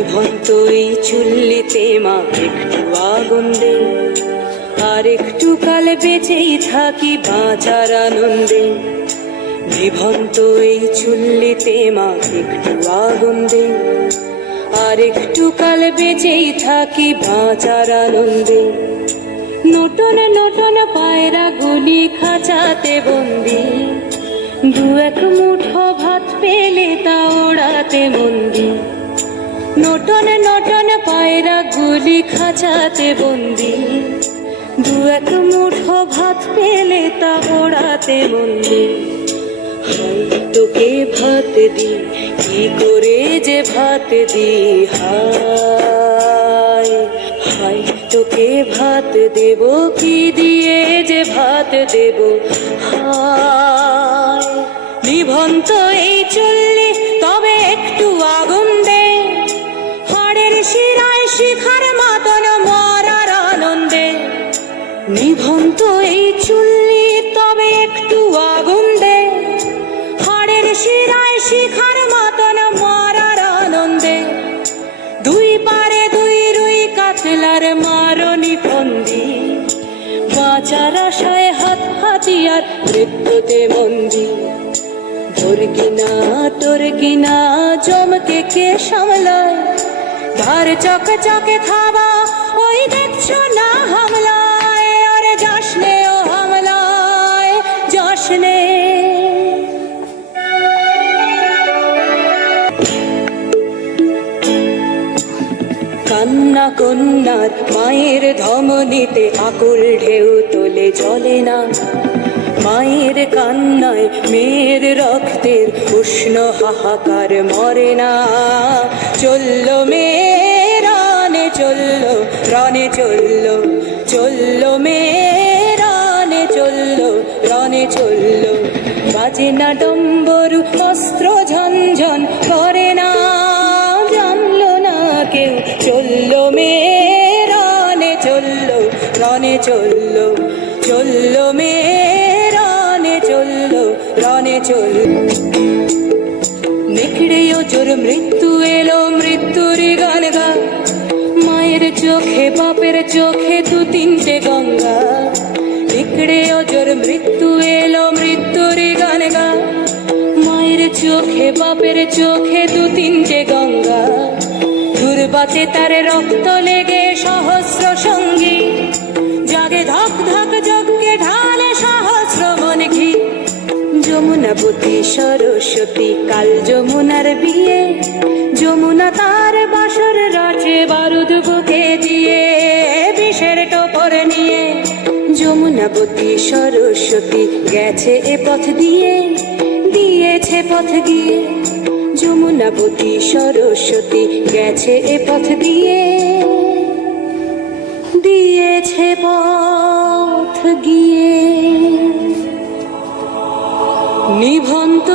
নিভন্ত এই চুল্লিতে মা একটু আগুন দে, আর একটু কাল বেঁচেই থাকি বাঁচার আনন্দে। নিভন্ত এই চুল্লিতে মা একটু আগুন দে, আর একটু কাল বেঁচেই থাকি বাঁচার আনন্দে। নতুন নতুন পায়রা গুলি খাঁচাতে বন্দি, দু এক মুঠো ভাত পেলে তা ওড়াতে মন্দি। নতুন নতুন পায়রা গুলি খাঁচাতে বন্দি, দু এক মুঠো ভাত পেলে তা ওড়াতে মন্দি। হাই তোকে ভাত দি, কি করে যে ভাত দি, হায় হাই তোকে ভাত দেব, কি দিয়ে যে ভাত দেব, হায়। নিভন্ত এই চুল্লি তবে একটু আগুন দে, হাড়ের শিরায় শিখার মাতন মরার আনন্দে। নিভন্ত এই চুল্লি তবে একটু আগুন দে, হাড়ের শিরায় শিখার মাতন মরার আনন্দে। দুই পারে দুই রুই কাতলার মারনি ফন্দি, বাঁচার আশায় হাত হাতিয়ার মৃত্যুতে মন্দি। তোর কিনা জমকে কে সামলায়, ধার চকে চকে থাবা ওই দেখছো না হামলায়। আরে যাসনে ও হামলায় যাসনে। কান্না কন্যার মায়ের ধমনীতে আকুল ঢেউ তোলে জলে না, মায়ের কান্নায় মেয়ের রক্তের উষ্ণ হাহাকার মরে না। চললো মেয়ে রানে চললো, রানে চললো, চললো মেয়ে রানে চললো, রানে চললো। বাজে না ডম্বরু অস্ত্র ঝনঝন করে না, জানলো না কেউ। চললো মেয়ে রানে চললো, রানে চললো, চললো মেয়ে রানে চললো, রানে চললো। নেকড়েও জোর মৃত্যু এলো, মৃত্যুর গান গা, মায়ের চোখে বাপের চোখে দু তিনটে গঙ্গা। নেকড়েও জোর মৃত্যু এলো, মৃত্যুর গান গা, মায়ের চোখে বাপের চোখে দু তিনটে গঙ্গা। দুর্বাতে তার রক্ত লেগে সহস্র সঙ্গী, জাগে ধক ধক যজ্ঞে ঢালে সহস্র মন ঘি। যমুনাবতী সরস্বতী কাল যমুনার বিয়ে, যমুনা তার বাসর রাজে বারুদ বুকে দিয়ে, বিষের টোপর নিয়ে। যমুনাবতী সরস্বতী গেছে এ পথ দিয়ে, দিয়েছে পথ গিয়ে। যমুনাবতী সরস্বতী গেছে এ পথ দিয়ে, দিয়েছে পথ গিয়ে। নিভন্ত